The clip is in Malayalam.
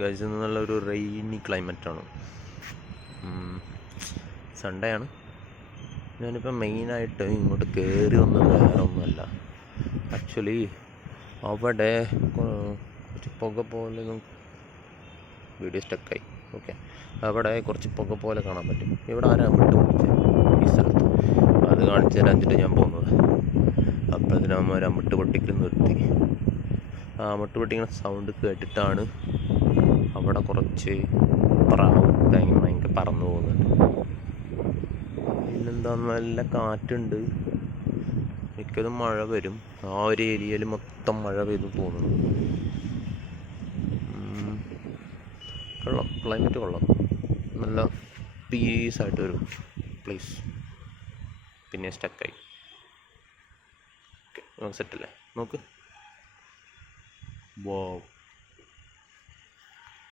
ഗൈസ് ഇന്ന് നല്ലൊരു റെയിനി ക്ലൈമറ്റാണ്. സൺഡേ ആണ്. ഞാനിപ്പോൾ മെയിനായിട്ട് ഇങ്ങോട്ട് കയറി വന്നത് വേറെ ഒന്നുമല്ല. ആക്ച്വലി അവിടെ കുറച്ച് പുക പോലെ വീഡിയോ സ്റ്റക്കായി. ഓക്കെ, അവിടെ കുറച്ച് പുക പോലെ കാണാൻ പറ്റും. ഇവിടെ ആരാ അമിട്ട് പൊട്ടിച്ചത് ഈ സ്ഥലത്ത്? അത് കാണിച്ചു തരാഞ്ഞിട്ട് ഞാൻ പോകുന്നത്. അപ്പോഴത്തേനമ്മ അമിട്ട് പൊട്ടിക്കൽ നിർത്തി. ആ അമിട്ട് പൊട്ടിക്കുന്ന സൗണ്ട് കേട്ടിട്ടാണ് അവിടെ കുറച്ച് പ്രാവും ഭയങ്കര പറന്നു പോകുന്നുണ്ട്. പിന്നെന്താ, നല്ല കാറ്റുണ്ട്. മിക്കതും മഴ വരും. ആ ഒരു ഏരിയയിൽ മൊത്തം മഴ പെയ്തു തോന്നുന്നു. കൊള്ളാം, ക്ലൈമറ്റ് കൊള്ളാം. നല്ല പീസായിട്ടൊരു പ്ലേസ്. പിന്നെ സ്റ്റക്കായി. ഓക്കെ, നമുക്ക് സെറ്റല്ലേ? നോക്ക്. വാവ്.